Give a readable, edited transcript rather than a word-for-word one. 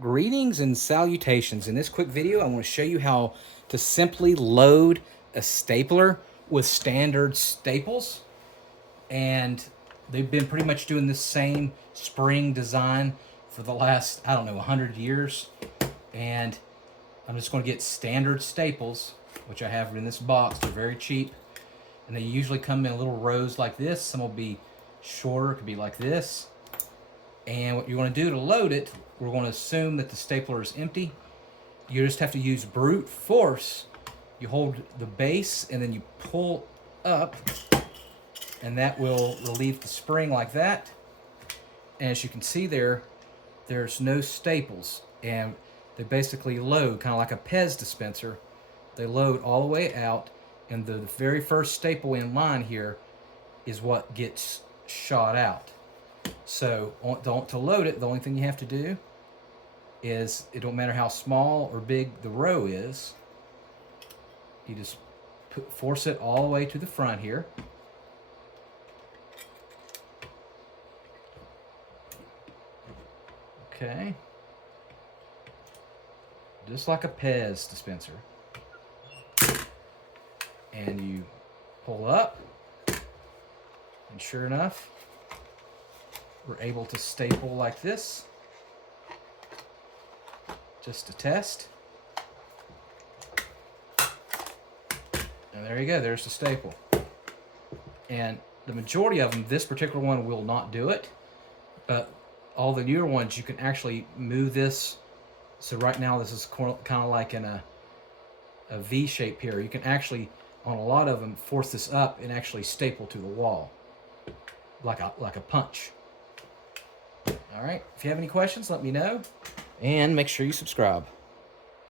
Greetings and salutations. In this quick video, I want to show you how to simply load a stapler with standard staples. And they've been pretty much doing the same spring design for the last, I don't know, 100 years. And I'm just going to get standard staples, which I have in this box. They're very cheap. And they usually come in little rows like this. Some will be shorter, it could be like this. And what you want to do to load it, we're going to assume that the stapler is empty. You just have to use brute force. You hold the base and then you pull up, and that will relieve the spring like that. And as you can see there, there's no staples, and they basically load kind of like a Pez dispenser. They load all the way out, and the very first staple in line here is what gets shot out. So to load it, the only thing you have to do is, it don't matter how small or big the row is, you just force it all the way to the front here. Okay. Just like a Pez dispenser. And you pull up, and sure enough, we're able to staple like this, just to test. And there you go, there's the staple. And the majority of them, this particular one will not do it, but all the newer ones, you can actually move this. So right now this is kind of like in a V shape here. You can actually, on a lot of them, force this up and actually staple to the wall, like a punch. All right, if you have any questions, let me know, and make sure you subscribe.